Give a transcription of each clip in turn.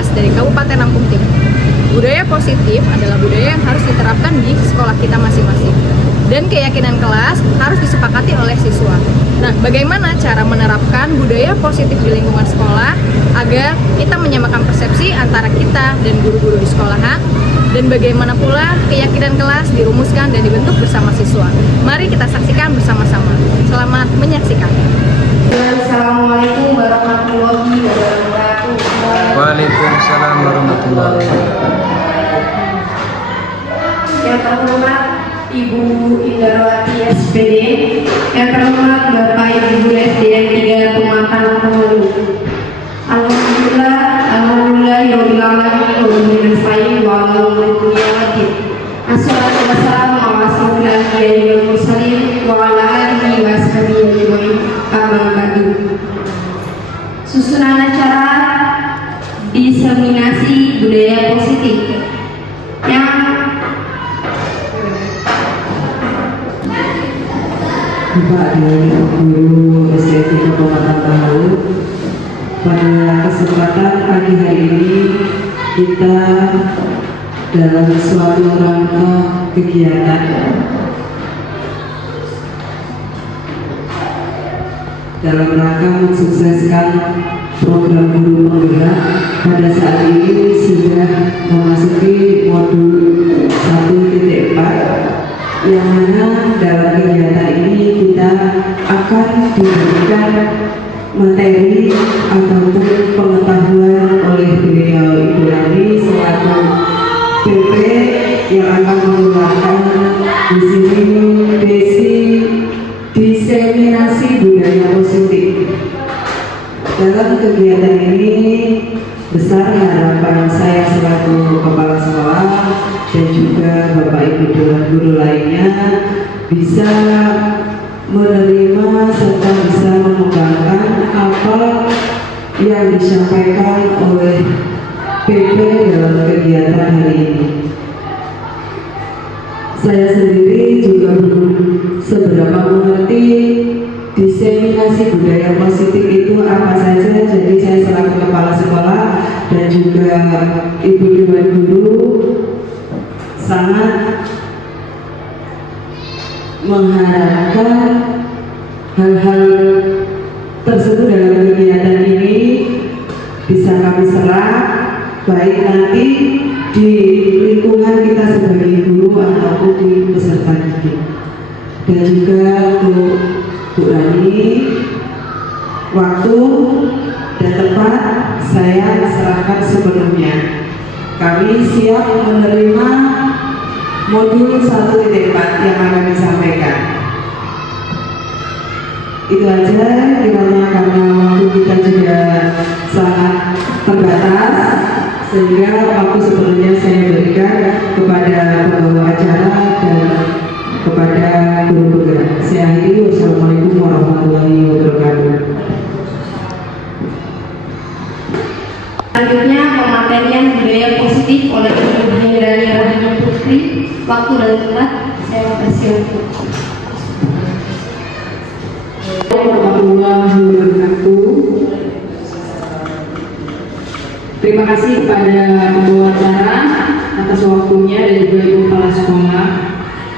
kelas dari Kabupaten Lampung Timur. Budaya positif adalah budaya yang harus diterapkan di sekolah kita masing-masing. Dan keyakinan kelas harus disepakati oleh siswa. Nah, bagaimana cara menerapkan budaya positif di lingkungan sekolah agar kita menyamakan persepsi antara kita dan guru-guru di sekolahan, dan bagaimana pula keyakinan kelas dirumuskan dan dibentuk bersama siswa. Mari kita saksikan bersama-sama. Selamat menyaksikan. Assalamualaikum warahmatullahi wabarakatuh. Waalaikumsalam warahmatullahi wabarakatuh. Yang terhormat Ibu Indrawati SPD, yang terhormat Bapak Ibu Guru SDN 3 Pematang Pemalu. Alhamdulillah ya rabbil alamin wa bihi nasta'in wa ala umuri dunya waddin. Assalatu wassalamu ala asyrofil anbiya'i wal mursalin wa ala alihi wa sahbihi ajmain. Amma ba'du. Susunan acara diseminasi budaya positif yang Bapak dan Guru SDN 3 Pematang Pemalu, pada kesempatan pagi hari ini kita dalam suatu rangka kegiatan dalam rangka mensukseskan program guru penggerak. Pada saat ini sudah memasuki modul 1.4, yang mana dalam kegiatan ini kita akan diberikan materi ataupun pengetahuan oleh beliau Ibu Rani selaku PP yang akan menggunakan di sini diseminasi budaya positif. Dalam kegiatan ini besar harapan saya selaku kepala sekolah dan juga Bapak Ibu dan guru lainnya bisa menerima serta bisa mengembangkan apa yang disampaikan oleh PP dalam kegiatan hari ini. Saya sendiri juga belum seberapa mengerti diseminasi budaya positif itu apa saja, jadi saya selaku kepala sekolah dan juga Ibu Dewan Guru sangat mengharapkan hal-hal tersebut dalam kegiatan ini bisa kami serap baik nanti di lingkungan kita sebagai guru ataupun di peserta didik. Dan juga Bu Rani, waktu dan tempat saya serahkan sepenuhnya. Kami siap menerima modul 1.4 yang akan disampaikan. Itu aja, kiranya karena waktu kita juga sangat terbatas, sehingga waktu sepenuhnya saya berikan kepada pembawa acara dan kepada guru penggerak. Saya akhiri, wassalamualaikum warahmatullahi wabarakatuh. Selanjutnya pematerian budaya positif oleh Ibu Hindrani Rahmi Putri. Waktu dan tempat saya persilakan. Warahmatullahi wabarakatuh. Terima kasih kepada pembawa acara atas waktunya dan juga Ibu Kepala Sekolah.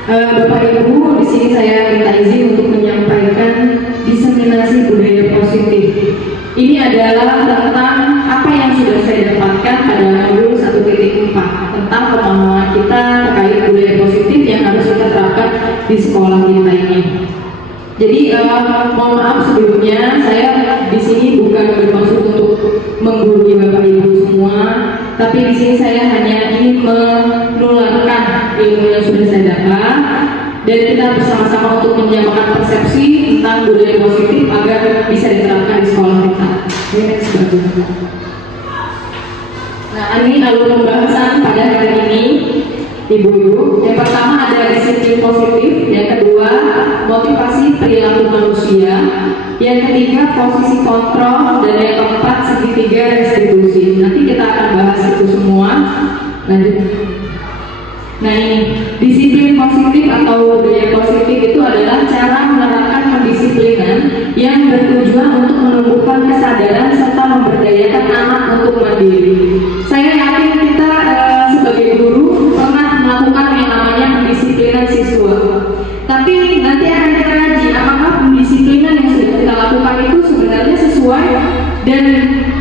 Bapak Ibu, di sini saya minta izin untuk menyampaikan diseminasi budaya positif. Ini adalah tentang apa yang sudah saya dapatkan pada modul 1.4 tentang pemahaman kita terkait budaya positif yang harus kita terapkan di sekolah kita ini. Jadi mohon maaf sebelumnya, saya di sini bukan bermaksud untuk menggurui Bapak Ibu semua, tapi di sini saya hanya ingin menularkan ilmu yang sudah saya dapat dan kita bersama-sama untuk menyamakan persepsi tentang budaya positif agar bisa diterapkan di sekolah kita. Nah, ini alur pembahasan pada hari ini, Ibu-ibu. Yang pertama ada disiplin positif, yang kedua motivasi perilaku manusia, yang ketiga posisi kontrol, dan yang keempat segitiga restitusi. Nanti kita akan bahas itu semua. Lanjut. Nah, ini disiplin positif atau budaya positif itu adalah cara menerapkan pendisiplinan yang bertujuan untuk menumbuhkan kesadaran serta memberdayakan anak untuk mandiri diri. Saya yakin kita sebagai guru pernah melakukan yang namanya pendisiplinan siswa. Tapi nanti akan kita kaji apakah pendisiplinan yang sudah kita lakukan itu sebenarnya sesuai dan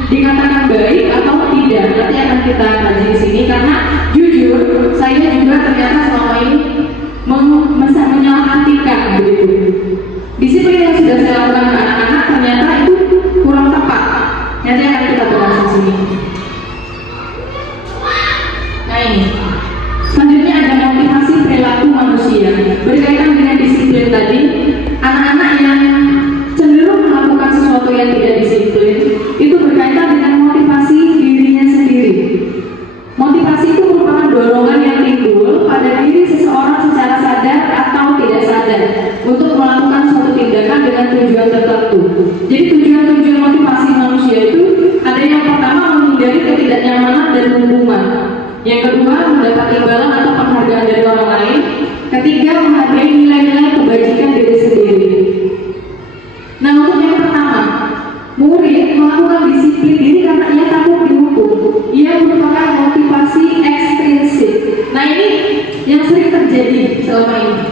dikatakan baik atau tidak. Nanti akan kita kaji di sini karena jujur saya juga ternyata selama ini menyalahartikan begitu. Disiplin yang sudah saya lakukan ke anak-anak ternyata itu kurang tepat. Nanti akan kita bahas di sini. Nah ini, selanjutnya ada motivasi perilaku manusia. Berkaitan dengan disiplin tadi, anak-anak yang cenderung melakukan sesuatu yang tidak disiplin itu berkaitan dengan motivasi dirinya sendiri. Motivasi itu merupakan dorongan yang timbul pada diri seseorang secara sadar atau tidak sadar untuk melakukan suatu tindakan dengan tujuan tertentu. Jadi tujuan-tujuan motivasi manusia itu ada yang pertama menghindari ketidaknyamanan dan hukuman. Yang kedua mendapat imbalan atau penghargaan dari orang lain. Ketiga menghargai nilai-nilai kebajikan diri sendiri. Nah untuk yang pertama, murid melakukan disiplin diri karena ia takut dihukum. Ia merupakan motivasi ekstrinsik. Nah ini yang sering terjadi selama ini.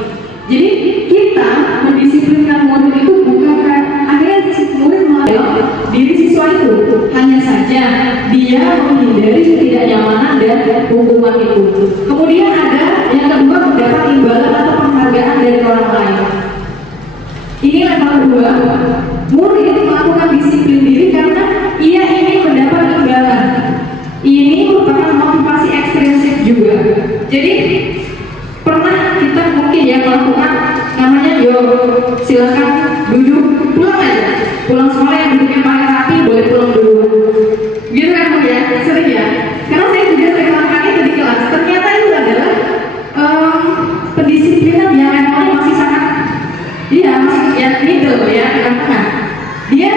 Jadi kita mendisiplinkan murid itu bukan karena akhirnya murid melalui diri siswa itu, hanya saja dia menghindari ketidaknyamanan dan hukuman itu. Kemudian ada yang kedua mendapat imbalan atau penghargaan dari orang lain. Ini level kedua, murid melakukan disiplin diri karena ia ingin mendapat imbalan. Ini merupakan motivasi ekstrinsik juga. Jadi pernah kita mungkin ya melakukan namanya silakan duduk pulang aja, pulang sekolah yang duduknya paling rapi boleh pulang dulu. Gitu kan Bu ya, sering ya. Karena saya juga sering melakukan itu di kelas. Ternyata itu adalah pendisiplinan yang memang masih sangat masih ya middle ya, tengah-tengah. Dia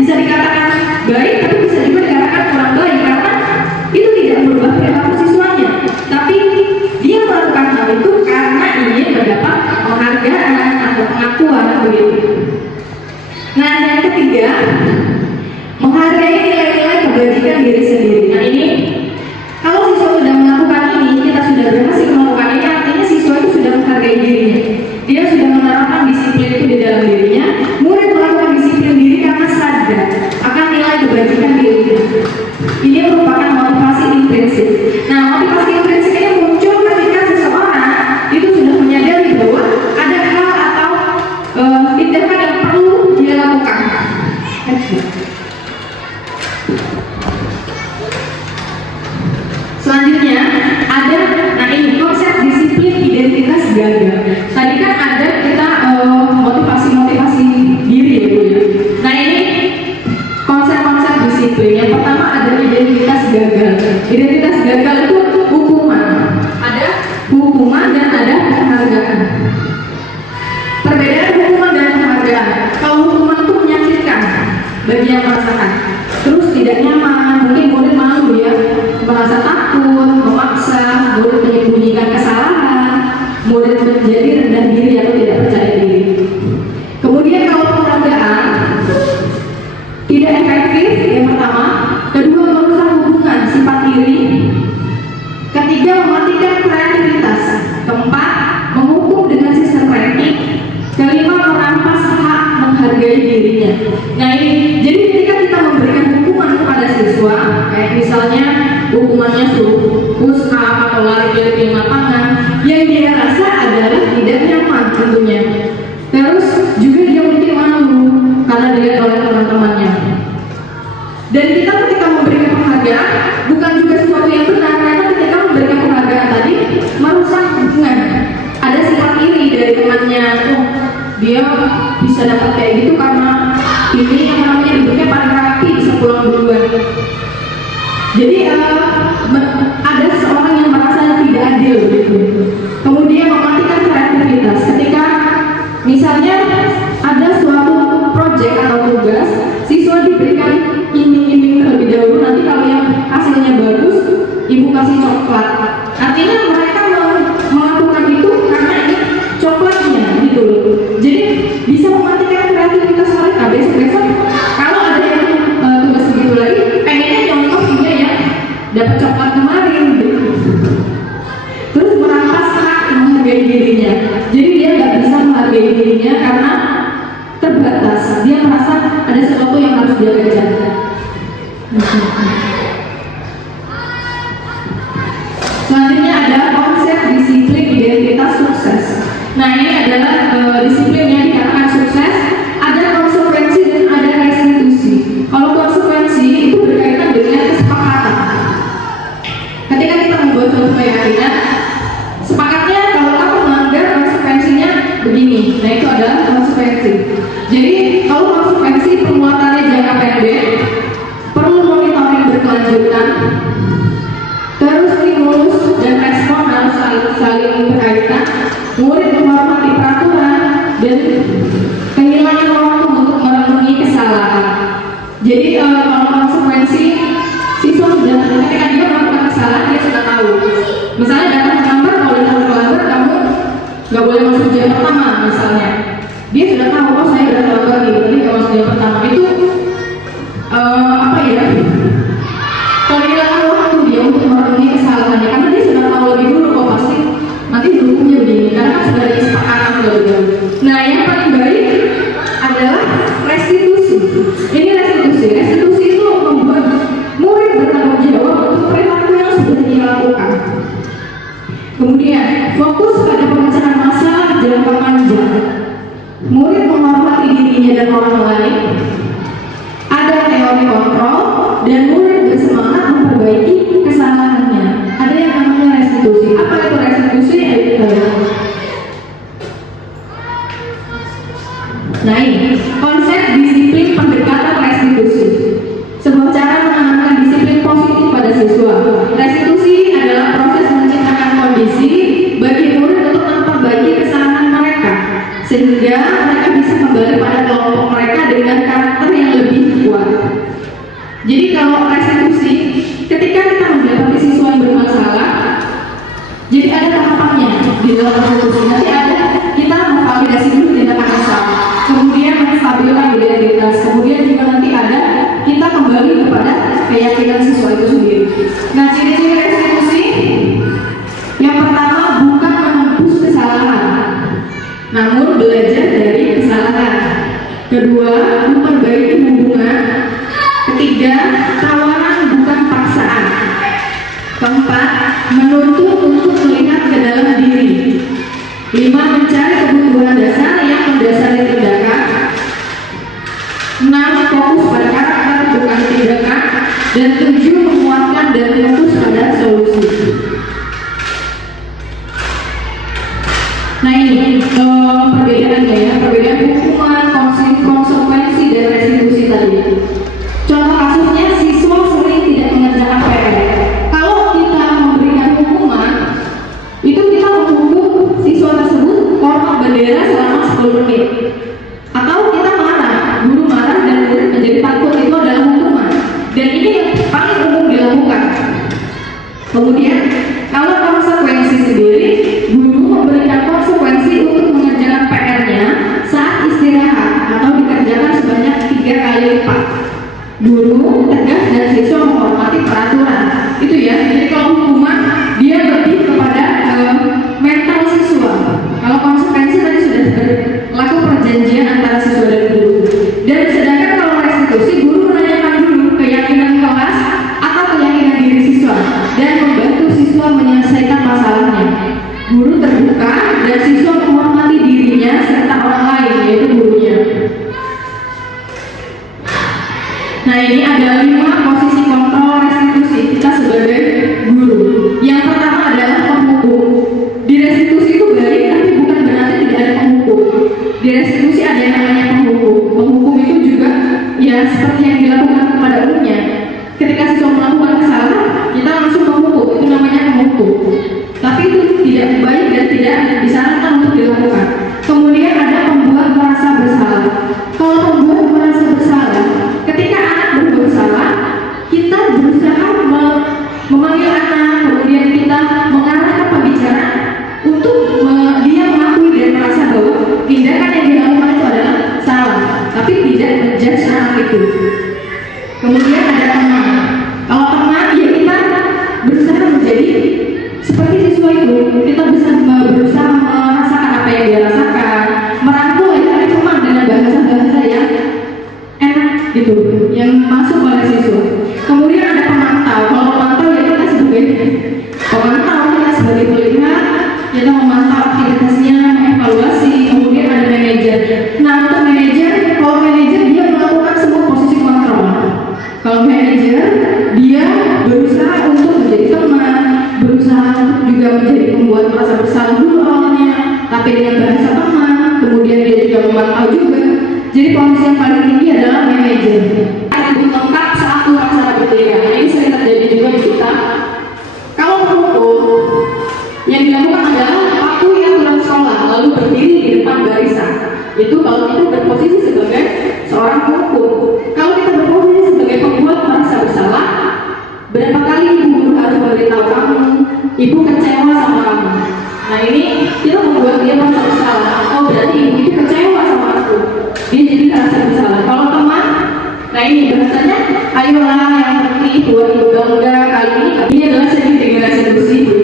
bisa dikatakan baik tapi bisa juga dikatakan kurang baik karena itu tidak merubah perilaku siswanya, tapi dia melakukan hal itu karena ingin mendapat penghargaan atau pengakuan begitu. Nah yang ketiga, menghargai nilai-nilai kebajikan diri sendiri. Nah ini kalau siswa sudah melakukan ini, kita sudah berhasil melakukan ini, artinya siswa itu sudah menghargai dirinya. Dia sudah menerapkan disiplin itu di dalam dirinya. Murid melakukan disiplin diri karena sadar akan nilai kebajikan dirinya. Ini merupakan motivasi intrinsik. Nah, motivasi intrinsik ini muncul ketika seseorang itu sudah menyadari bahwa ada hal atau tindakan yang perlu dia lakukan. Selanjutnya ada, nah ini konsep disiplin identitas gagal. Tadi kan ada kita motivasi diri ya Bu ya. Nah ini konsep-konsep disiplin. Yang pertama ada identitas gagal. Identitas gagal itu hukuman. Ada hukuman dan ada penghargaan. Perbedaan hukuman dan penghargaan. Kalau hukuman itu menyakitkan bagi yang merasakan, terus tidak nyaman, mungkin murid malu ya, merasa takut, memaksa, murid menyembunyikan kesalahan, murid menjadi rendah diri atau tidak percaya diri. Kemudian kalau penghargaan tidak efektif, yang pertama. Kedua, merusak hubungan sifat diri. Ketiga, mematikan kreativitas. Keempat, menghukum dengan sistem ranking. Kelima, merampas hak menghargai dirinya. Nah ini, jadi ketika kita memberikan hukuman kepada siswa, kayak misalnya hukumannya suruh push up atau lari keliling lapangan, yang dia rasa adalah tidak nyaman tentunya. Terus juga dia mungkin malu karena dilihat oleh teman-temannya. Dan kita ketika memberikan penghargaan bukan juga sesuatu yang benar, karena ketika memberikan penghargaan tadi merusak hubungan. Ada sifat iri dari temannya, dia bisa dapat kayak gitu karena ini yang namanya hidupnya paling rapi, bisa pulang duluan. Jadi ada seseorang yang merasa tidak adil gitu. Kemudian mematikan kreativitas. Ketika misalnya ada suatu proyek atau tugas, siswa diberikan iming-iming terlebih dahulu. Nanti kalau yang hasilnya bagus, ibu kasih coklat. Artinya mereka melakukan itu karena ini coklatnya gitu. Jadi bisa mematikan kreativitas mereka. Besok-besok kalau ada yang tugas begitu lagi, pengennya nyontoh juga yang Selanjutnya ada konsep disiplin identitas sukses. Nah, ini adalah disiplin yang dikatakan sukses. Ada konsekuensi dan ada restitusi. Kalau konsekuensi itu berkaitan dengan kesepakatan. Ketika kita membuat suatu keyakinan, sepakatnya kalau kamu melanggar konsekuensinya begini. Nah, itu adalah konsekuensi. Jadi kalau konsekuensi penguatannya jangka pendek, perlu monitoring berkelanjutan, terus stimulus dan respon harus saling berkaitan, murid menghormati peraturan, dan kehilangan waktu untuk merenungi kesalahan. Jadi kalau konsekuensi, siswa sudah ketika dia melakukan kesalahan dia sudah tahu. Misalnya datang terlambat, kalau datang terlambat kamu nggak boleh masuk jam pertama misalnya. Dia sudah tahu, oh saya sudah terlambat nih, berarti nggak masuk jam pertama. Itu apa ya? Kehilangan waktu dia untuk merenungi kesalahannya, karena dia sudah tahu lebih dulu kok pasti nanti hukumnya begini, karena kan sudah disepakati lebih dulu. Nah, yang paling baik adalah restitusi. Ini restitusi. Restitusi itu membuat murid bertanggung jawab untuk perilaku yang sudah dia lakukan. Kemudian fokus pada pemecahan masalah jangka panjang. Murid menghormati dirinya dan orang lain. Ada teori kontrol dan murid bersemangat memperbaiki kesalahannya. Ada yang namanya restitusi. Apa itu restitusi? Nah, ini konsep disiplin pendekatan restitusi. Sebuah cara menanamkan disiplin positif pada siswa. Restitusi adalah proses menciptakan kondisi bagi murid untuk memperbaiki kesalahan mereka, sehingga mereka bisa kembali pada kelompok mereka dengan karakter yang lebih kuat. Jadi kalau restitusi, ketika kita mendapati siswa yang bermasalah, jadi ada tahapannya di dalam restitusi. Nanti ada kita memvalidasi dulu tindakan asal, kemudian menstabilkan identitas, kemudian juga nanti ada kita kembali kepada keyakinan siswa itu sendiri. Nah, ciri-ciri restitusi yang pertama, bukan menembus kesalahan, namun belajar dari kesalahan. Kedua, memperbaiki hubungan. Ketiga, tawaran bukan paksaan. Keempat, menuntut untuk melihat ke dalam diri. 5, mencari kebutuhan dasar yang mendasari tindakan. 6, fokus pada karakter bukan tindakan. Dan 7, menguatkan dan fokus pada solusi. Nah, ini perbedaannya ya, perbedaan hukuman, konsekuensi dan restitusi tadi. Contoh kasusnya, siswa sering tidak mengerjakan PR. Kalau kita memberikan hukuman, itu kita menghukum siswa tersebut hormat bendera selama 10 menit. Atau kita marah, guru marah dan murid menjadi takut, itu adalah hukuman. Dan ini yang paling umum dilakukan. Kemudian, kalau konsekuensi sendiri, guru memberikan konsekuensi untuk mengerjakan PR-nya saat istirahat atau dikerjakan sebanyak 3 kali lipat. Guru tegas dan siswa menghormati peraturan. Itu ya. Jadi kalau hukuman dia lebih kepada mental siswa. Kalau konsekuensi tadi sudah berlaku perjanjian antara siswa dan guru. Dan sedangkan kalau restitusi, guru menanyakan dulu keyakinan kelas atau keyakinan diri siswa dan membantu siswa menyelesaikan masalahnya. Guru terbuka dan siswa menghormati dirinya serta orang lain, yaitu gurunya. Nah, ini ada 5 posisi kontrol restitusi kita sebagai guru. Yang pertama adalah penghukum. Di restitusi itu baik, tapi bukan berarti tidak ada penghukum. Di restitusi ada yang namanya penghukum. Penghukum itu juga ya seperti yang dilakukan kepada umumnya. Ketika siswa melakukan kesalahan, kita langsung menghukum. Itu namanya penghukum. Tapi itu tidak baik dan tidak disarankan untuk dilakukan. Kemudian ada pembuat merasa bersalah. Kalau pembuat merasa bersalah, ketika anak berbuat salah, kita berusaha memanggil anak, kemudian kita mengarahkan pembicaraan untuk dia mengakui dan merasa bahwa tindakan yang dilakukan itu adalah salah, tapi tidak menjudge anak itu. Kemudian ada teman. Kalau teman, ya kita berusaha menjadi seperti siswa itu. Kita bisa berusaha merasakan apa yang dia rasakan, merangkul ya teman dengan bahasa-bahasa yang enak gitu, yang masuk oleh siswa. Kalau manajer, dia berusaha untuk menjadi teman, berusaha untuk juga menjadi pembuat merasa bersalah dulu awalnya, tapi dengan bahasa teman, kemudian dia juga memantau juga. Jadi posisi yang paling tinggi adalah manajer. Ibu lengkap saat merasa berbeda. Ini sering terjadi juga di kita. Kalau perempuan, yang dilakukan adalah patuhi aturan sekolah, lalu berdiri di depan barisan. Itu kalau kita berposisi sebagai seorang perempuan. Kalau kita berposisi sebagai pembuat merasa bersalah, berapa kali ibu guru harus memberitahu kamu, ibu kecewa sama kamu. Nah ini kita membuat dia merasa bersalah. Oh berarti ibu itu kecewa sama aku. Dia jadi merasa bersalah. Kalau teman, nah ini bahasanya, ayolah yang ngerti buat ibu bangga kali ini adalah seni integrasi bersih ibu.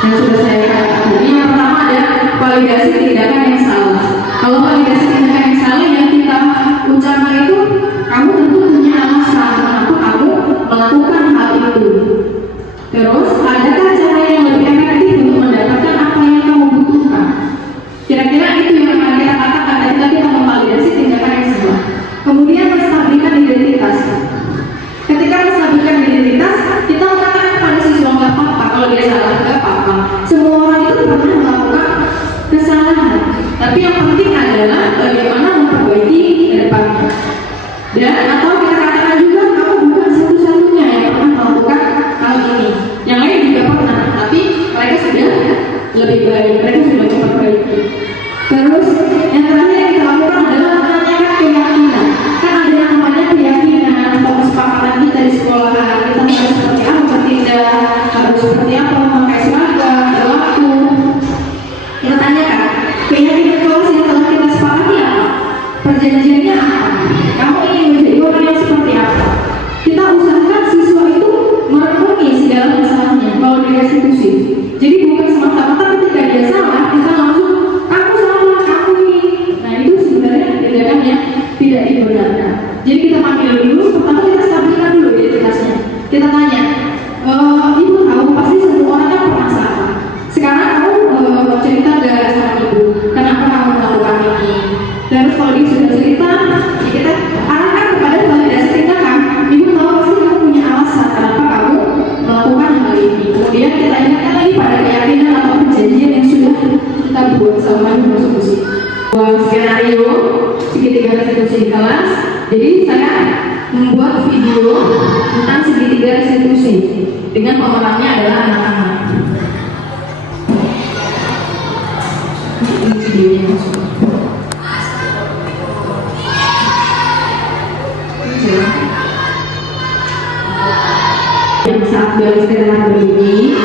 Yang sudah saya katakan. Jadi yang pertama ada validasi tindakan yang salah. Kalau validasi tindakan yang salah yang kita ucapkan itu, kamu tentu punya alasan kenapa kamu melakukan hal itu. Terus, adakah cara yang lebih efektif untuk mendapatkan apa yang kamu butuhkan? Kira-kira itu yang akan kita katakan ketika kita memvalidasi tindakan yang salah. Kemudian menstabilkan identitas. Ketika menstabilkan identitas, kita mengatakan kepada siswa nggak apa-apa kalau dia salah, nggak apa-apa. Semua orang itu pernah melakukan kesalahan. Tapi yang penting adalah bagaimana memperbaiki ke depannya. Dan atau kita katakan juga kamu bukan satu-satunya yang pernah melakukan hal ini. Yang lain juga pernah, tapi mereka sudah lebih baik, mereka sudah memperbaiki. Terus yang terakhir yang kita lakukan adalah menanyakan keyakinan. Kan ada yang namanya keyakinan atau kesepakatan kita di sekolah. Kita harus seperti apa bertindak, harus seperti apa memakai seragam, berlaku. Kita tanyakan keyakinan kelas yang telah kita sepakati apa? Perjanjiannya apa? Kamu ingin menjadi orang yang seperti apa? Kita usahakan siswa itu merenungi segala masalahnya kalau di restitusi. Jadi bukan semata-mata ketika dia salah kita langsung kamu salah, kamu ini. Nah itu sebenarnya tindakan yang tidak dibenarkan. Jadi kita panggil dulu, pertama kita stabilkan dulu identitasnya. Kita tanya, ibu tahu pasti semua orang kan pernah salah. Sekarang kamu cerita gak sama ibu kenapa kamu melakukan ini? Terus kalau dia sudah cerita, ya kita arahkan kepada validasi tindakan. Ibu tahu pasti kamu punya alasan kenapa kamu melakukan hal ini. Kemudian kita ingatkan lagi pada keyakinan atau perjanjian yang sudah kita buat selama di diskusi. Skenario segitiga restitusi di kelas. Jadi saya membuat video tentang segitiga restitusi dengan pemerannya adalah anak-anak. Ini videonya masuk. Saat garis istirahat berdiri,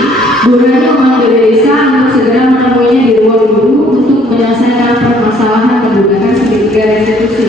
gurunya memanggil Desa untuk segera menemuinya di ruang guru untuk menyelesaikan permasalahan menggunakan segitiga restitusi.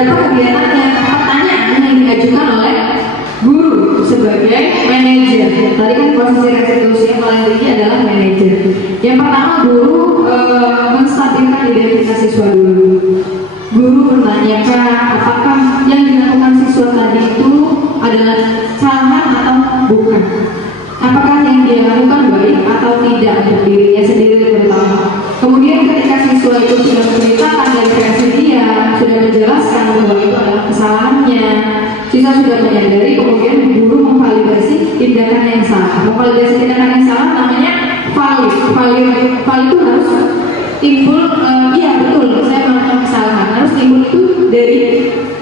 Berapa kegiatannya? Pertanyaan yang diajukan oleh guru sebagai manajer. Tadi kan posisi restitusi yang paling tinggi adalah manajer. Yang pertama, guru menstabilkan identitas siswa dulu. Guru menanyakan apakah yang dilakukan siswa tadi itu adalah kesalahan atau bukan. Apakah yang dia lakukan baik atau tidak untuk dirinya sendiri terutama. Kemudian ketika siswa itu sudah menceritakan dari versi dia, sudah menjelaskan bahwa itu adalah kesalahannya, siswa sudah menyadari, kemudian guru memvalidasi tindakan yang salah. Memvalidasi tindakan yang salah namanya valid. Valid itu harus timbul, iya betul, saya melakukan kesalahan. Harus timbul itu dari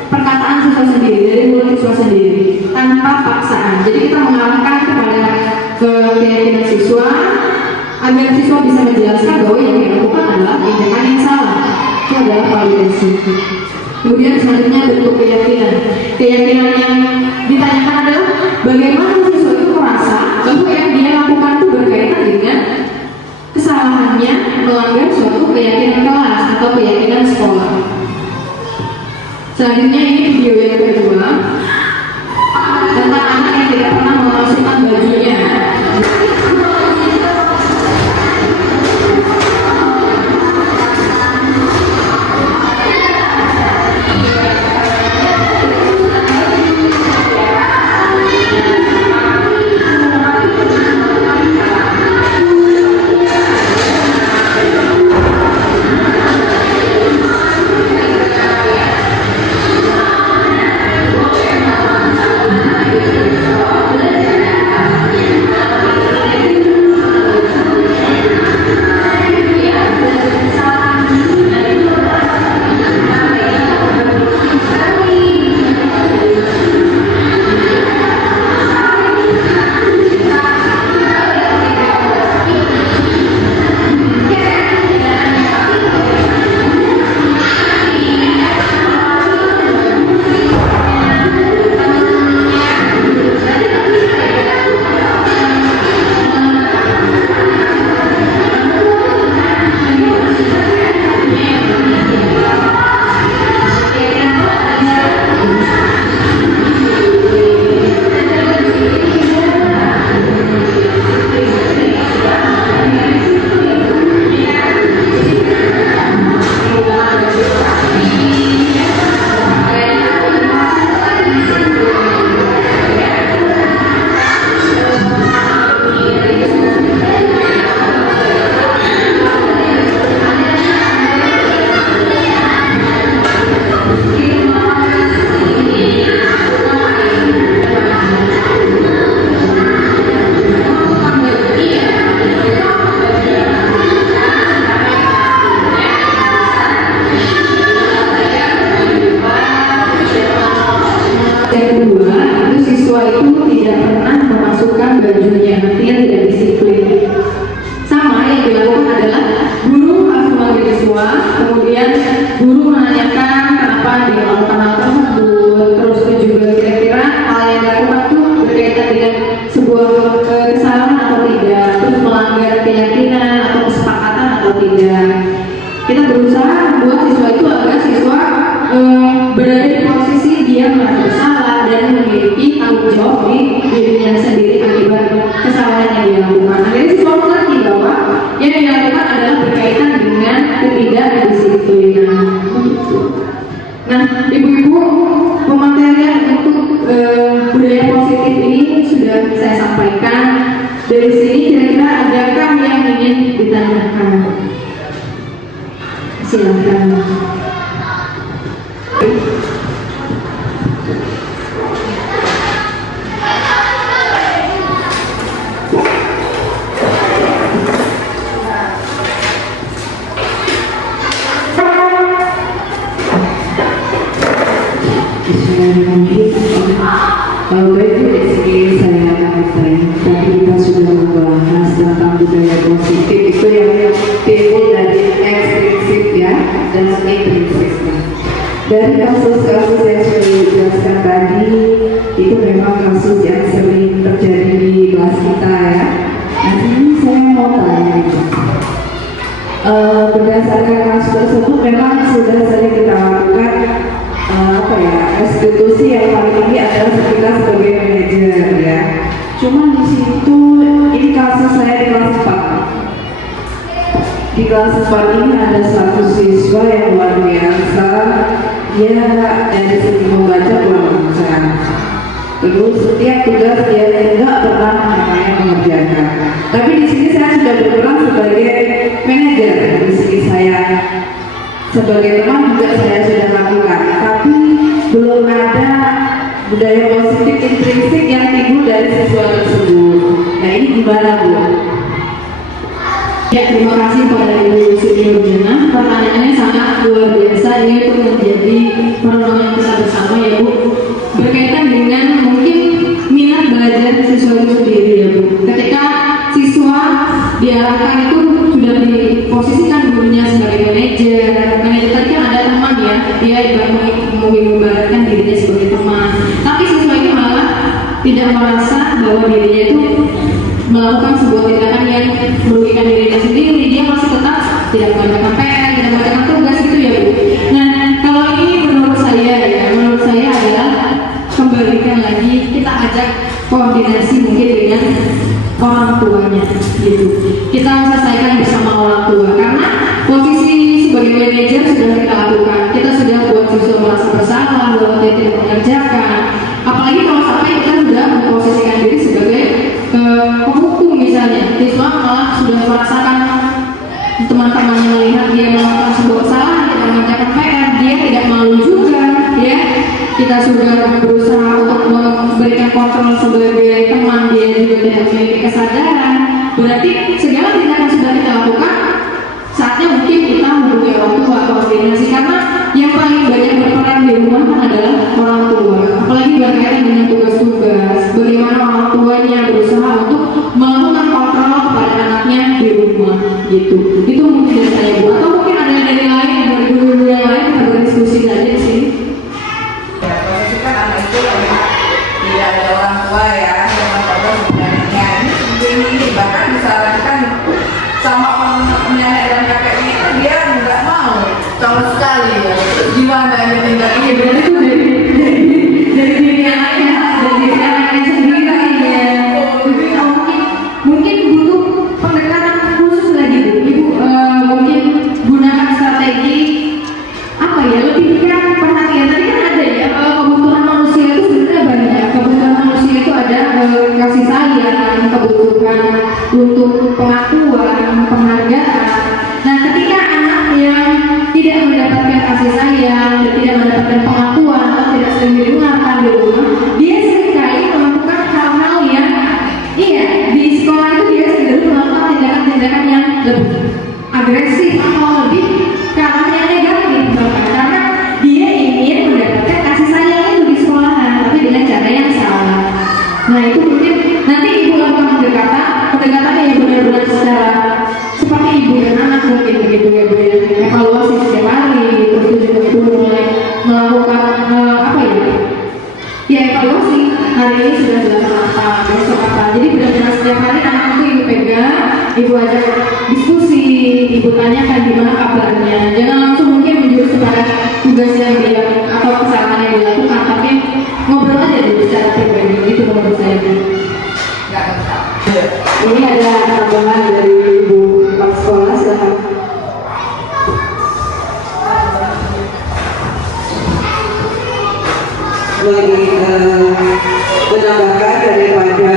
perkataan siswa sendiri, dari mulut siswa sendiri, tanpa paksaan. Jadi kita mengarahkan kepada keyakinan siswa agar siswa bisa menjelaskan bahwa yang dilakukan adalah tindakan yang salah. Itu adalah validasi. Kemudian selanjutnya bentuk keyakinan. Keyakinan yang ditanyakan adalah bagaimana siswa itu merasa bahwa yang dia lakukan itu berkaitan dengan kesalahannya melanggar suatu keyakinan kelas atau keyakinan sekolah. Selanjutnya ini video yang kedua tentang anak yang tidak pernah memasukkan bajunya. Kita berusaha membuat siswa itu agar siswa berada di posisi dia merasa bersalah dan memiliki tanggung jawab di dirinya sendiri akibat kesalahan yang dia lakukan. Akhirnya siswa mengerti bahwa yang dia lakukan adalah berkaitan dengan ketidakdisiplinan. Nah, ibu-ibu, pematerian untuk budaya positif ini sudah saya sampaikan. Dari sini kira-kira adakah yang ingin ditanyakan? Silakan. Baik, di sini saya akan bertanya. Tadi kita sudah membahas tentang budaya positif itu yang timbul dari ekstrinsik ya dan intrinsik. Dari kasus-kasus yang sudah dijelaskan tadi, itu memang kasus yang sering terjadi di kelas kita ya. Nah, ini saya mau tanya berdasarkan kasus tersebut memang sudah sering kita lakukan institusi yang paling tinggi adalah kita sebagai manajer ya. Cuman di situ ini kasus saya di kelas 4. Di kelas 4 ini ada satu siswa yang luar biasa, dia dari segi membaca kurang lancar. Terus setiap tugas dia tidak pernah namanya mengerjakan. Tapi di sini saya sudah berperan sebagai manajer. Di sini saya sebagai teman juga saya sudah lakukan. Tapi belum ada budaya positif intrinsik yang timbul dari siswa tersebut. Nah ini gimana Bu? Ya, terima kasih kepada Ibu Siti Nurjana. Pertanyaannya sangat luar biasa. Ini pun menjadi perenungan kita bersama ya Bu. Berkaitan dengan mungkin minat belajar siswa itu sendiri ya Bu. Ketika siswa diarahkan itu sudah diposisikan gurunya sebagai manajer. Manajer tadi kan ada teman ya, dia mengibaratkan dirinya sebagai teman. Tapi siswa itu malah tidak merasa bahwa dirinya itu melakukan sebuah tindakan yang merugikan dirinya sendiri. Dia masih tetap tidak mengerjakan PR, tidak mengerjakan tugas gitu ya Bu. Nah, kalau ini menurut saya adalah kembalikan lagi, kita ajak koordinasi mungkin dengan orang tuanya gitu. Kita selesaikan bersama orang tua, karena posisi sebagai manajer sudah kita lakukan. Kita sudah buat siswa merasa bersalah bahwa dia tidak mengerjakan. Apalagi kalau sampai kita sudah memposisikan diri sebagai penghukum misalnya, siswa malah sudah merasakan teman-temannya melihat dia melakukan sebuah kesalahan, tidak mengerjakan PR, dia tidak malu juga ya. Kita sudah berusaha untuk memberikan kontrol sebagai teman, dia juga tidak memiliki kesadaran. Berarti segala tindakan sudah kita lakukan, saatnya mungkin kita menghubungi orang tua koordinasi, karena yang paling banyak berperan di rumah kan adalah orang tua. Apalagi berkaitan dengan tugas-tugas, bagaimana orang tuanya berusaha untuk melakukan kontrol kepada anaknya di rumah gitu. Itu mungkin dari saya Bu. Atau mungkin ada dari lain, dari guru-guru yang lain, kita berdiskusi saja di sini. Posisi kan anak itu tidak ada orang tua ya, yang mencoba sebenarnya ini bahkan disarankan sama orang nenek dan kakeknya itu dia nggak mau sama sekali ya. Terus gimana ini tindakannya? Berarti itu dari diri anaknya, dari diri anaknya sendiri ya. Mungkin butuh pendekatan khusus lagi Bu. Ibu mungkin gunakan strategi apa ya, lebih ke perhatian. Tadi kan ada ya, kebutuhan manusia itu sebenarnya banyak. Kebutuhan manusia itu ada kasih sayang, kebutuhan untuk pengakuan, penghargaan. Nah, ketika anak yang tidak mendapatkan kasih sayang, dan tidak mendapatkan pengakuan atau tidak sering didengarkan di rumah, dia seringkali melakukan hal-hal yang di sekolah itu dia cenderung melakukan tindakan-tindakan yang lebih agresif atau lebih ke arah yang negatif bahkan, karena dia ingin mendapatkan kasih sayang itu di sekolahan, tapi dengan cara yang salah. Nah, itu mungkin nanti Ibu lakukan pendekatannya yang benar-benar secara seperti ibu dan anak mungkin begitu ya Bu ya, evaluasi setiap hari, terus juga Ibu mulai melakukan evaluasi hari ini sudah dilakukan apa, besok apa. Jadi benar-benar setiap hari anak itu Ibu pegang, Ibu ajak diskusi, Ibu tanyakan gimana kabarnya. Jangan langsung mungkin menjurus kepada tugas yang dia atau kesalahan yang dilakukan, tapi ngobrol aja dulu secara pribadi. Itu menurut saya Bu. Ini ada tambahan dari Ibu Kepala Sekolah, silakan. Menambahkan daripada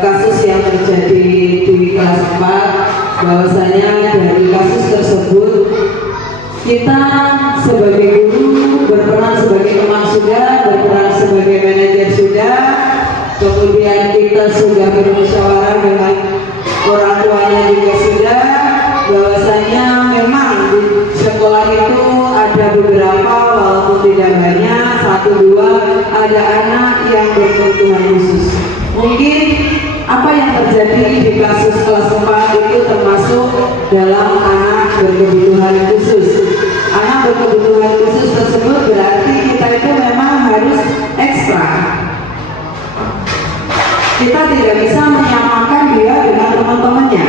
kasus yang terjadi di kelas 4, bahwasanya dari kasus tersebut kita sebagai guru berperan sebagai teman sudah, berperan sebagai manajer sudah, kemudian kita sudah bermusyawarah dengan orang tuanya juga sudah, bahwasanya memang di sekolah itu ada beberapa walaupun tidak banyak, 1-2 ada anak yang berkebutuhan khusus. Mungkin apa yang terjadi di kasus kelas 4 itu termasuk dalam anak berkebutuhan khusus. Anak berkebutuhan khusus tersebut berarti kita itu memang harus ekstra. Kita tidak bisa menyamakan dia dengan teman-temannya.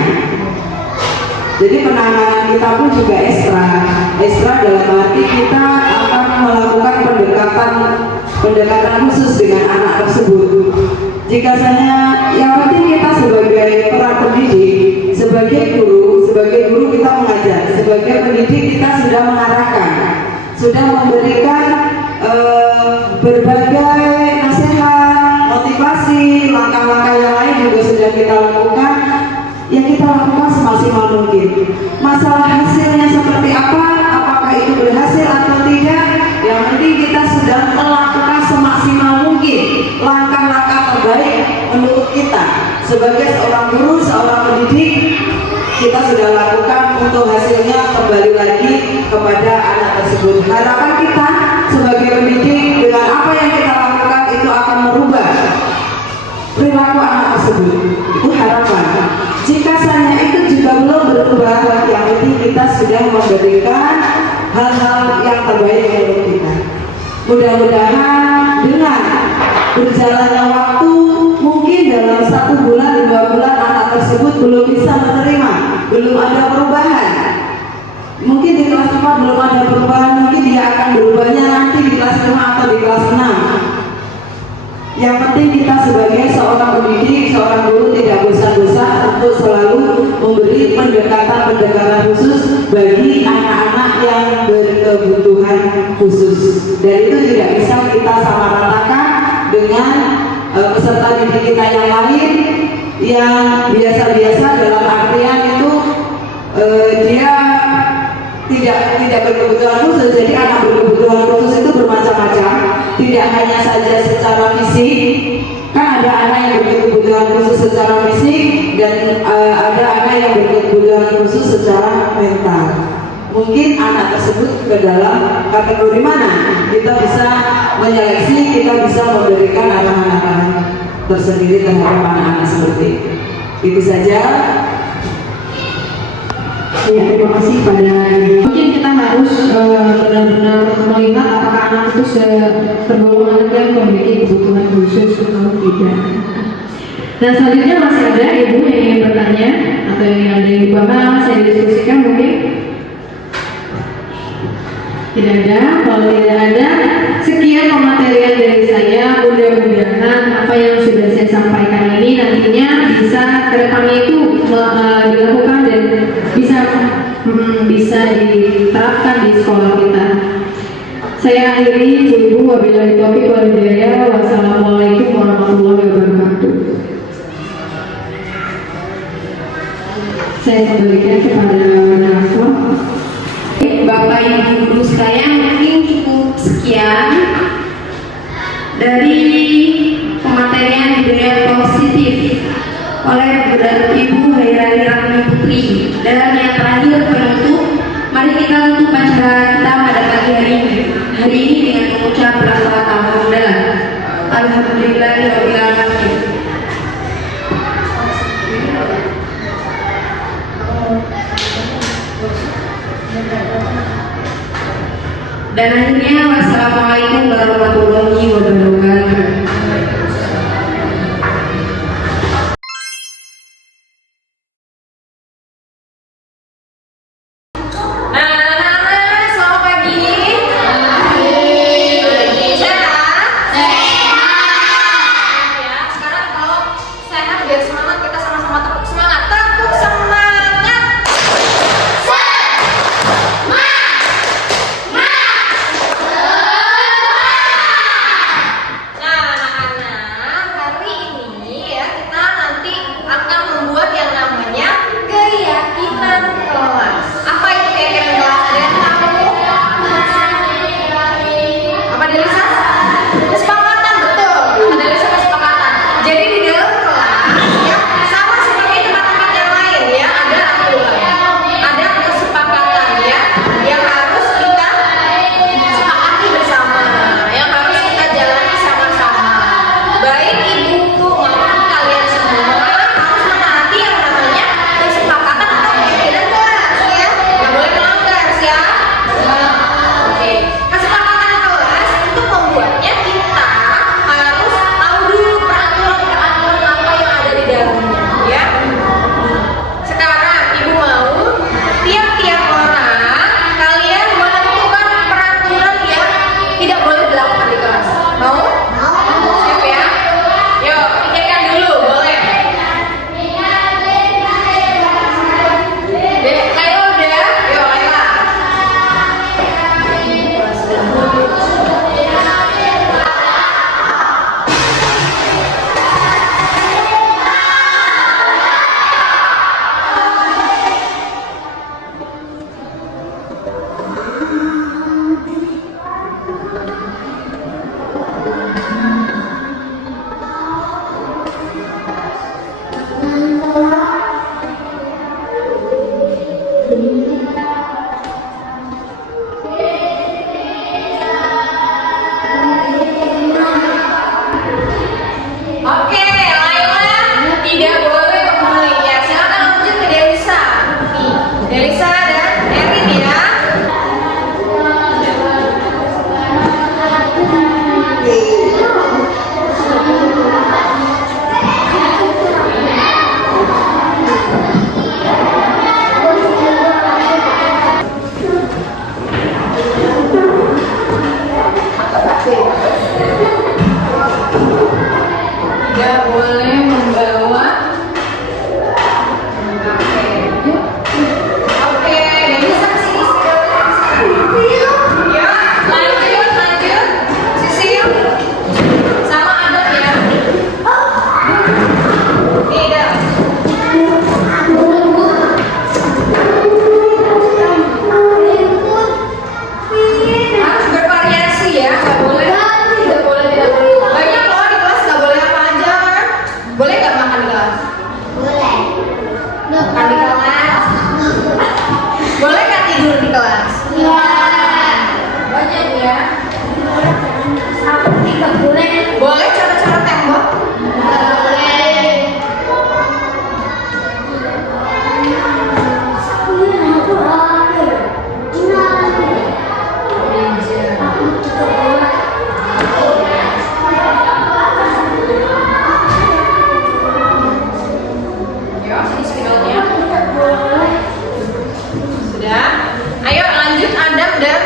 Jadi penanganan kita pun juga ekstra dalam arti kita akan melakukan pendekatan pendekatan khusus dengan anak tersebut. Jika saja yang penting kita sebagai peran pendidik, sebagai guru kita mengajar, sebagai pendidik kita sudah mengarahkan, sudah memberikan berbagai nasihat, motivasi, langkah-langkah yang lain juga sudah kita lakukan. Yang kita lakukan semaksimal mungkin. Masalah hasilnya seperti apa, apakah itu berhasil atau tidak, yang penting kita sudah melakukan semaksimal mungkin langkah-langkah terbaik menurut kita sebagai seorang guru, seorang pendidik. Kita sudah lakukan untuk hasilnya kembali lagi kepada anak tersebut. Harapan kita sebagai pendidik dengan apa yang kita lakukan itu akan merubah perilaku anak tersebut. Itu harapan. Jika saja itu juga belum berubah, yang penting kita sudah memberikan hal-hal yang terbaik untuk kita. Mudah-mudahan dengan berjalannya waktu, mungkin dalam 1 bulan, 2 bulan anak tersebut belum bisa menerima, belum ada perubahan. Mungkin di kelas 4 belum ada perubahan, mungkin dia akan berubahnya nanti di kelas 5 atau di kelas 6. Yang penting kita sebagai seorang pendidik, seorang guru tidak bosan-bosan untuk selalu memberi pendekatan-pendekatan khusus bagi anak-anak yang berkebutuhan khusus. Dan itu tidak bisa kita samaratakan dengan peserta didik kita yang lain yang biasa-biasa, dalam artian itu dia tidak berkebutuhan khusus. Jadi anak berkebutuhan khusus itu bermacam-macam, tidak hanya saja secara fisik, kan ada anak yang berkebutuhan khusus secara fisik dan ada anak yang berkebutuhan khusus secara mental. Mungkin anak tersebut ke dalam kategori mana kita bisa menyeleksi, kita bisa memberikan arahan-arahan tersendiri terhadap anak-anak seperti itu. Itu saja. Ya, terima kasih pada mungkin kita harus benar-benar melihat apakah anak itu tergolong anak yang memiliki kebutuhan khusus atau tidak. Dan selanjutnya masih ada ibu yang ingin bertanya atau yang ada yang dibahas, saya diskusikan mungkin. Tidak ada. Kalau tidak ada, sekian pematerian dari saya. Mudah-mudahan apa yang sudah saya sampaikan ini nantinya bisa kedepannya itu dilakukan dan bisa diterapkan di sekolah kita. Saya akhiri, Ibu, wabillahi taufiq wal hidayah. Wassalamualaikum warahmatullahi wabarakatuh. Saya kembalikan kepada Nafwa. Bapak Ibu guru sekalian, mungkin cukup sekian dari pematerian budaya positif oleh Ibu Hairani Rahmi Putri. Dan yang terakhir penutup, mari kita tutup acara kita pada pagi hari ini dengan mengucap lafaz hamdalah. Alhamdulillahirabbil alamin. Dan akhirnya wassalamualaikum warahmatullahi wabarakatuh. Selamat pagi. Sehat? Ya, sekarang kalau sehat biar semangat, kita sama-sama tepuk semangat. Tepuk semangat. Nah, Oke, Laila tidak boleh membuli ya. Silakan lanjut ke Delisa. Nih, Delisa dan Erin ya. Tidak boleh membawa. Oke, Delisa kesini. Ya, lanjut. Sisil sama Adam ya. Tidak. Harus bervariasi ya, nggak boleh. Tidak boleh. Banyak loh di kelas nggak boleh apa aja kan? Boleh nggak makan di kelas? Boleh. Makan di kelas. Boleh nggak tidur di kelas? Banyak ya. Tidak boleh. Boleh coret-coret tembok? Boleh. Yo, ini spidolnya. Sudah. Ayo lanjut Adam dan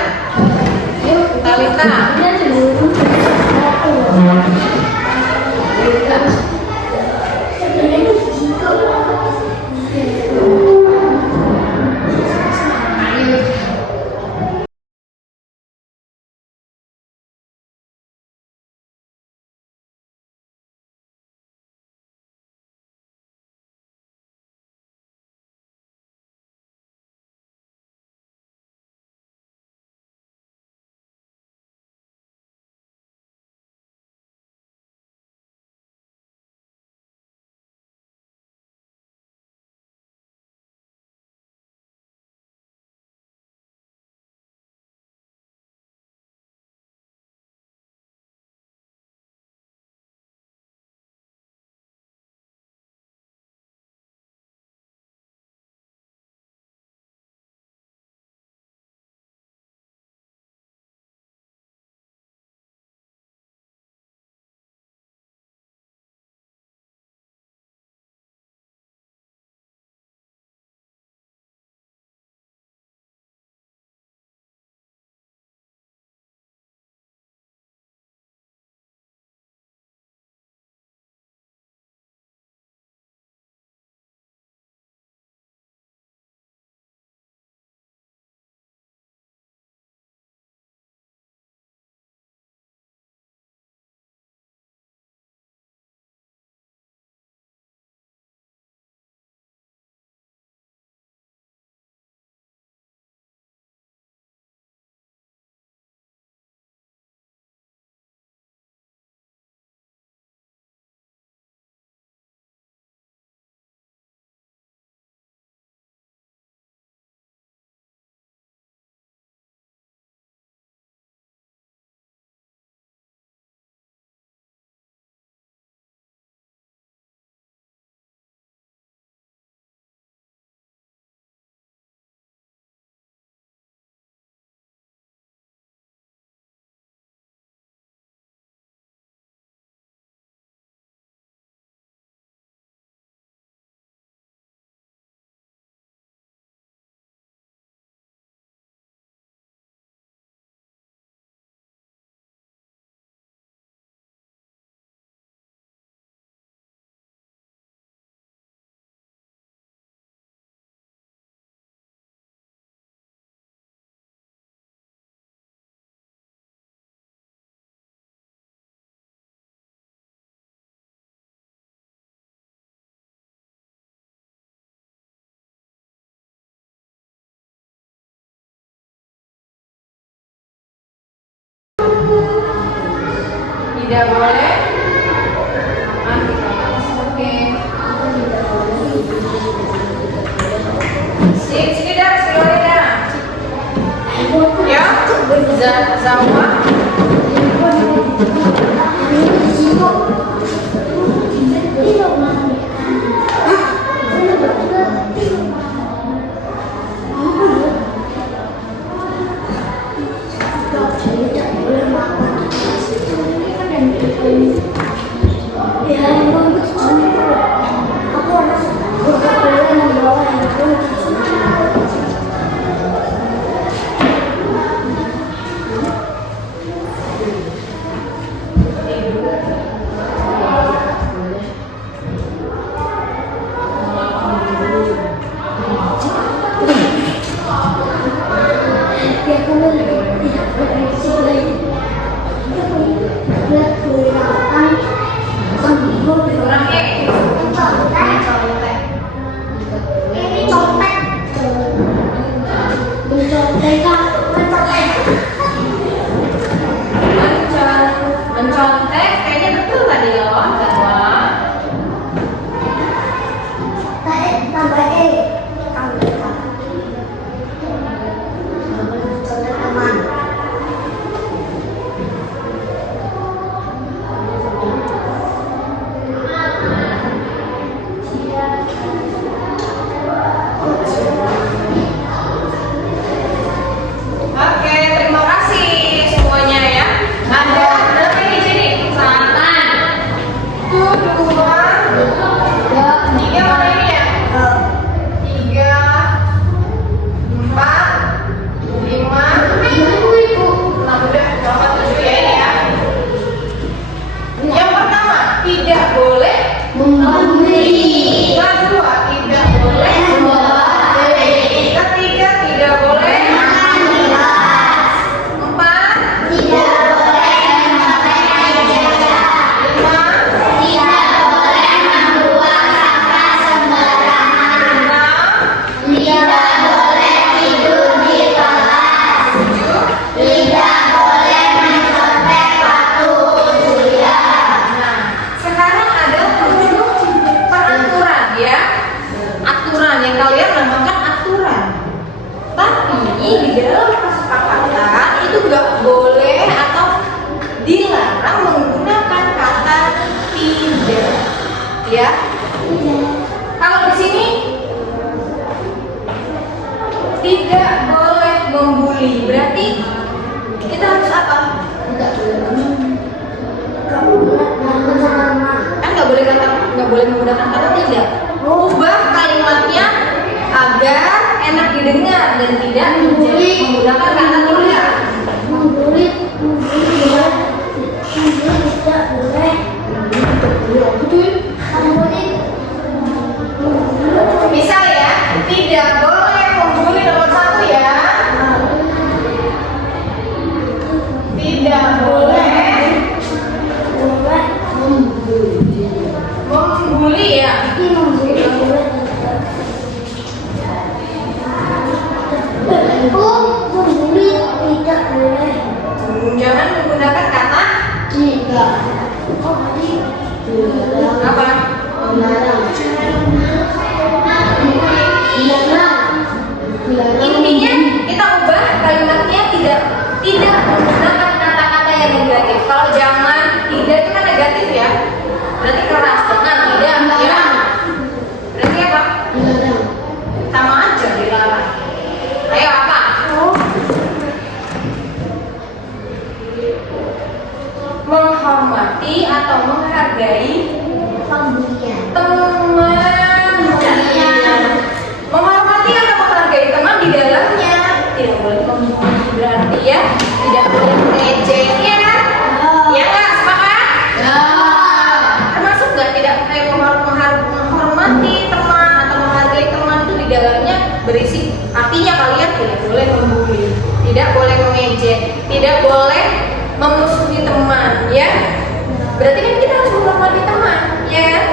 Talita. Tidak boleh makan di kelas. Oke. Sini, dar. Zawa. Mencontek kayaknya betul tadi loh, Zawa. Oke, terima kasih semuanya ya. Ada berapa ini sini? Satu, dua, tiga mana ini ya? Tiga, empat, lima, enam, udah, empat, tujuh ya ini ya. Yang pertama, tidak boleh membeli. Yang kedua, tidak boleh membeli. Ketiga, tidak boleh makan di kelas. Empat, tidak boleh memakai meja. Lima, tidak boleh membuang sampah sembarangan. Enam, tidak boleh tidur di kelas. Tujuh, tidak boleh mencontek waktu kuliah. Nah, sekarang ada 7 peraturan ya. Aturan yang kalian namakan aturan. Tapi di dalam kesepakatan itu nggak boleh atau dilarang menggunakan kata tidak. Ya. Kalau di sini tidak boleh membuli, berarti kita harus apa? Kan nggak boleh menggunakan kata tidak. Ubah kalimatnya agar enak didengar dan tidak menggunakan kata tidak. Misal ya, tidak boleh membuli nomor 1 ya. Tidak boleh membuli ya. Jangan menggunakan kata apa? Intinya kita ubah kalimatnya tidak menggunakan kata-kata yang negatif. Kalau jangan, tidak itu kan negatif ya. Berarti keras, jangan, tidak ya. Berarti apa? Sama aja dilarang. Ayo apa? Menghormati atau menghargai teman. Menghormati atau menghargai teman di dalamnya tidak boleh membuli, berarti ya tidak boleh mengejek ya kan? Ya nggak, sepakat? Termasuk nggak tidak menghormati teman atau menghargai teman itu di dalamnya berisi artinya kalian tidak boleh membuli, tidak boleh mengejek, tidak boleh memusuhi teman ya. Berarti kan kita harus menghormati teman ya kan?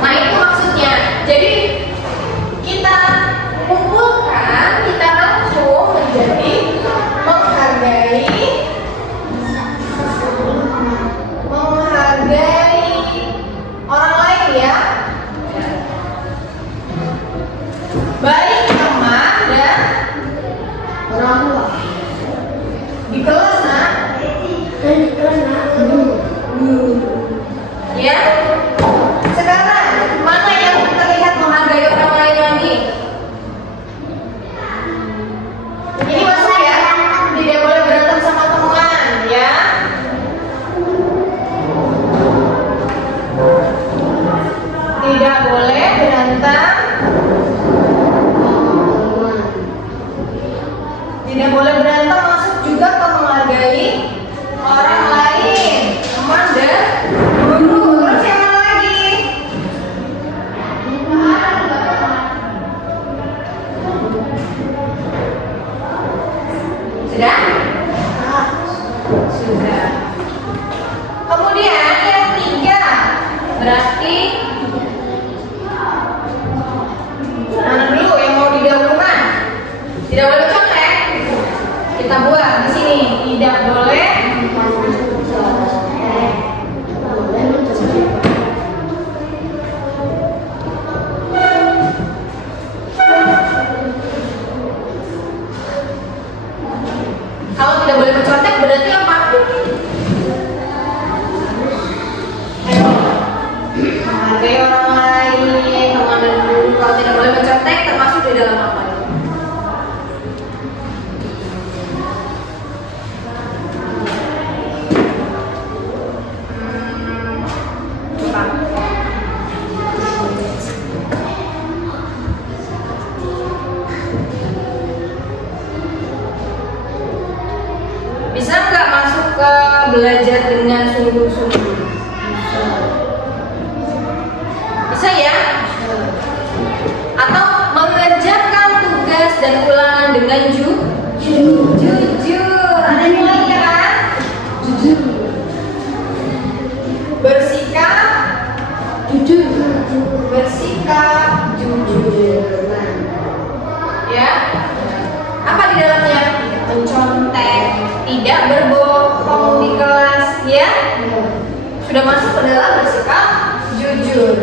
Nah itu maksudnya. Jadi kita kumpulkan, kita rangkum menjadi menghargai orang lain ya, baik teman dan orang tua. Tidak boleh berantem, masuk juga ke menghargai orang lain, teman dan guru. Terus yang mana lagi? Sudah? Sudah. Kemudian yang 3 berarti mana dulu yang mau didahulukan? Tidak boleh contek. Kita buat di sini. Tidak boleh. Kalau tidak boleh mencontek berarti apa? Ayo. Menghargai orang lain, teman dan guru. Kalau tidak boleh mencontek termasuk di dalam apa? Bisa nggak masuk ke belajar dengan sungguh-sungguh? Bisa ya? Atau mengerjakan tugas dan ulangan dengan jujur. Ada nilainya kan? Jujur. Bersikap jujur. Ya? Apa di dalamnya? Mencontek, tidak berbohong di kelas, ya? Sudah masuk ke dalam bersikap jujur.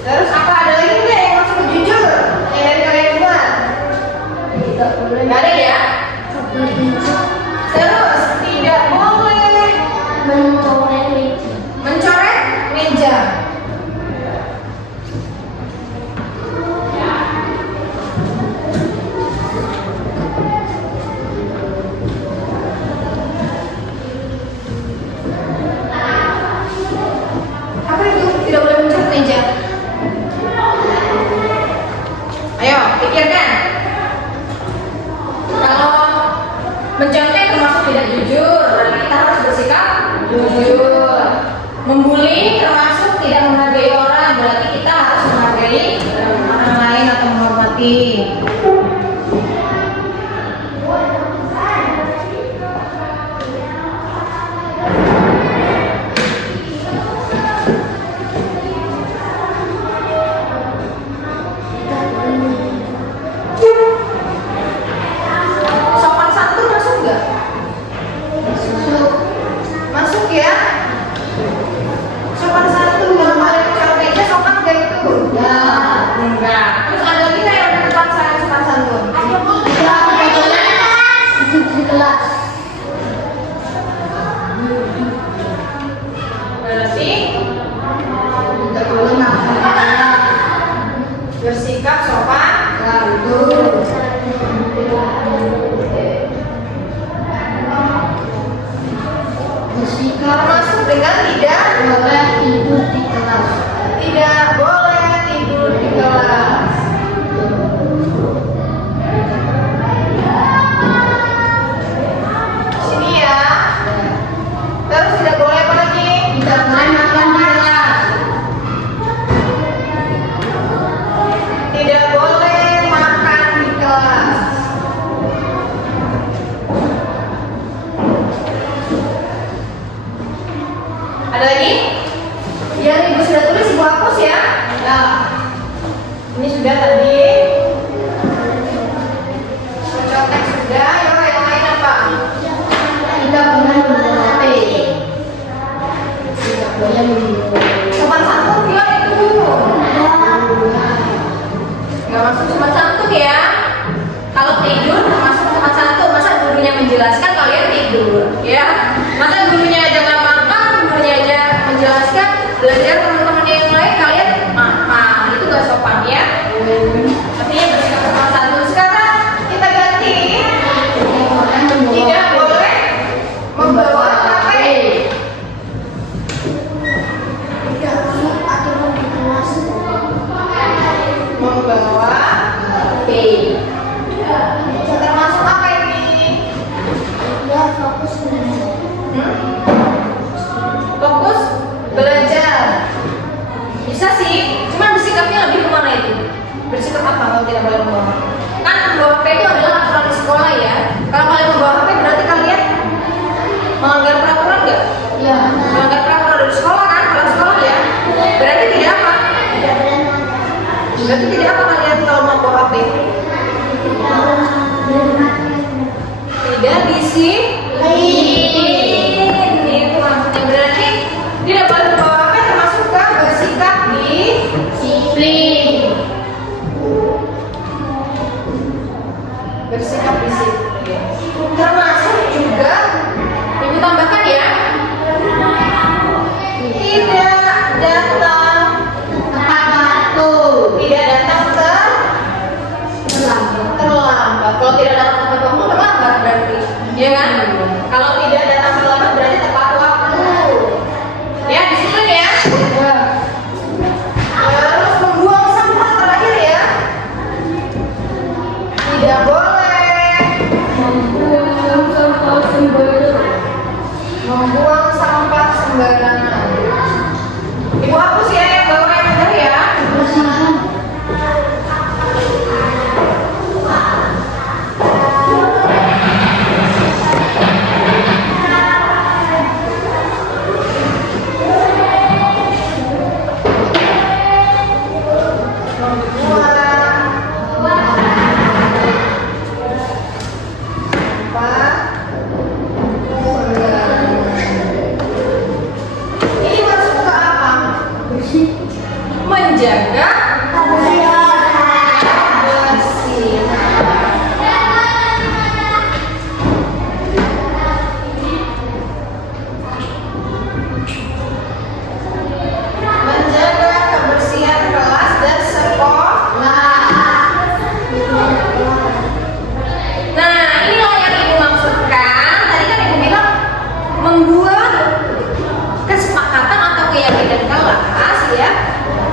Terus apa ada lagi nggak yang masuk ke jujur? Yang dari kalian buat? Nggak ada ya? Terus tidak boleh mencoret meja. Apa itu? Tidak boleh mencoret meja. Ayo, pikirkan. Kalau mencontek termasuk tidak jujur, berarti kita harus bersikap jujur. Membuli termasuk tidak menghargai orang, berarti kita harus menghargai orang lain atau menghormati. Sopan santun masuk nggak? Masuk ya. Sopan santun yang paling contohnya sopan nggak itu? Enggak. Terus ada lagi nggak yang ada depan saya sopan santun? Di kelas. Berarti tidak boleh bersikap sopan santun. Termasuk dengan tidak boleh tidur di kelas. Tidak boleh tidur di kelas. Sini ya. Terus tidak boleh apa lagi? Tidak boleh makan di kelas. Tidak boleh makan di kelas. Ada lagi? Yang ibu sudah tulis ibu hapus ya. Nah, ini sudah tadi. Mencontek sudah. Yo, yang lain apa? Tidak boleh membawa HP. Tidak boleh membawa. Sopan santun ya itu. Nggak masuk sopan santun ya. Kalau tidur termasuk sopan santun. Masa gurunya menjelaskan kalian tidur, ya? Masa gurunya aja nggak makan, gurunya aja menjelaskan, belajar teman-teman yang lain kalian makan, itu nggak sopan ya. Artinya bersikap sopan santun. Sekarang kita ganti. Tidak boleh membawa HP. Membawa kalau tidak boleh membawa HP? Kan membawa HP itu adalah aturan di sekolah ya. Kalau kalian membawa HP berarti kalian melanggar peraturan nggak? Ya. Melanggar peraturan dari sekolah kan? Kalau sekolah ya. Berarti tidak apa? Berarti tidak apa kalian kalau mau bawa HP? Tidak disiplin. Itu maksudnya, berarti tidak boleh membawa HP termasuk ke bersikap disiplin. Bersikap disiplin. Termasuk juga, ibu tambahkan ya, tidak datang tepat waktu, tidak datang terlambat. Kalau tidak datang tepat waktu terlambat berarti, ya kan? Kalau tidak datang terlambat berarti tepat waktu. Ya, disiplin ya. Terus membuang sampah terakhir ya. Tidak boleh membuang sampah sembarangan. Ibu hapus ya yang bawa yang benar ya. Ini masuk ke apa? Menjaga kebersihan kelas dan sekolah. Nah, inilah yang ibu maksudkan. Tadi kan ibu bilang membuat kesepakatan atau keyakinan kelas ya.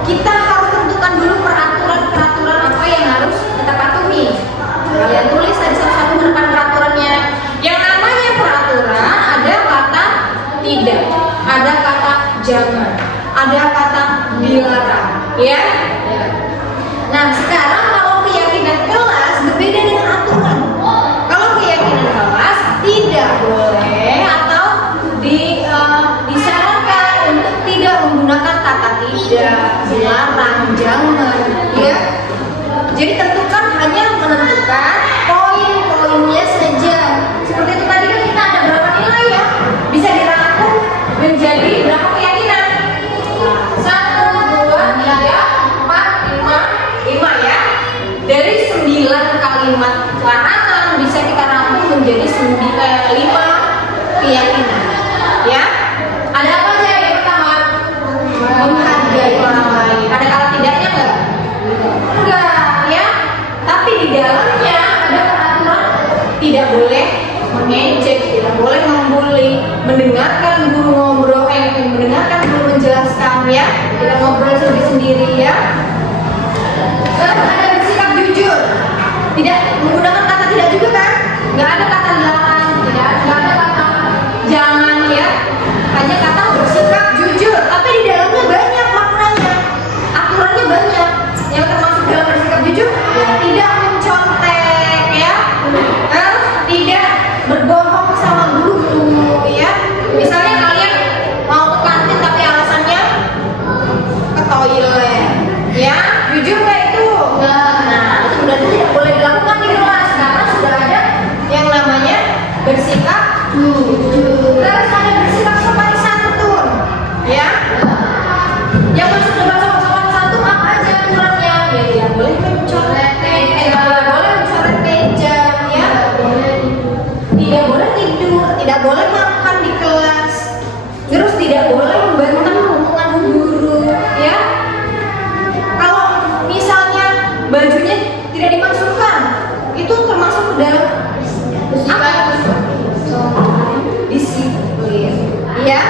Kita harus tentukan dulu peraturan apa yang harus kita patuhi. Kalian tulis tadi satu-satu menekan peraturannya. Yang namanya peraturan ada kata tidak, ada kata jangan, ada kata dilarang, ya. Nah, sekarang kalau keyakinan kelas berbeda dengan aturan. Kalau keyakinan kelas tidak boleh atau disarankan untuk tidak menggunakan kata tidak, dilarang, jangan, ya. Jadi tentukan hanya menentukan poin-poinnya saja. Seperti itu tadi kan kita ada berapa nilai ya? Bisa dirangkum menjadi berapa keyakinan? 1, 2, 3, 4, 5 ya. Dari 9 kalimat larangan bisa kita rangkum menjadi 5 keyakinan. Ya. Ada apa aja yang pertama? Menghargai orang lain. Ada kata tidaknya enggak? Enggak, ya. Tapi di dalamnya ada peraturan tidak boleh mengejek, tidak boleh membuli, mendengarkan guru ngobrol, mendengarkan guru menjelaskan ya, tidak ngobrol sendiri-sendiri ya. Terus ada bersikap jujur, tidak menggunakan kata tidak juga kan? Nggak ada kata dilarang, nggak ada kata jangan ya, hanya kata bersikap jujur. Tapi di dalamnya banyak maknanya, aturannya banyak. Yang termasuk dalam bersikap jujur, ya, tidak mencontek ya, terus tidak berbohong sama guru ya. Misalnya kalian mau ke kantin tapi alasannya ke toilet, ya, jujur nggak itu? Nah, itu berarti tidak boleh dilakukan di kelas karena sudah ada yang namanya bersikap jujur. Terus ada bersikap sopan santun, ya. Yang masuk dalam sopan santun apa aja aturannya? Ya tidak boleh mencoret, tidak boleh mencoret meja, ya. Tidak boleh tidur, tidak boleh makan di kelas. Terus tidak boleh membantah omongan guru, ya. Kalau misalnya bajunya tidak dimasukkan, itu termasuk dalam apa? Disiplin, ya.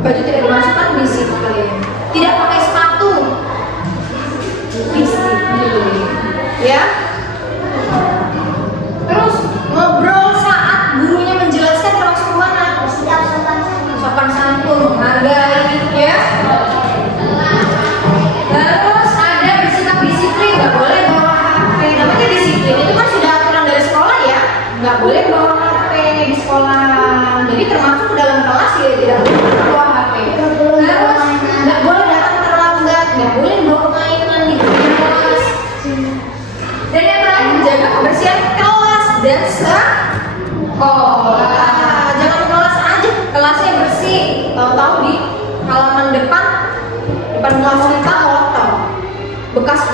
Baju tidak dimasukkan, disiplin. Tidak pakai sepatu, disiplin, ya. Terus ngobrol saat gurunya menjelaskan termasuk mana? Sopan santun, menghargai, ya. Terus ada bersikap disiplin, nggak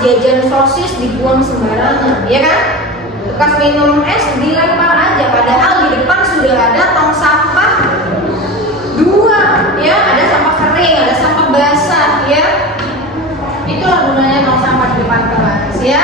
jajan sosis dibuang sembarangan, ya kan? Bekas minum es dilempar aja, padahal di depan sudah ada tong sampah dua, ya, ada sampah kering, ada sampah basah, ya. Itulah gunanya tong sampah di depan kelas, ya.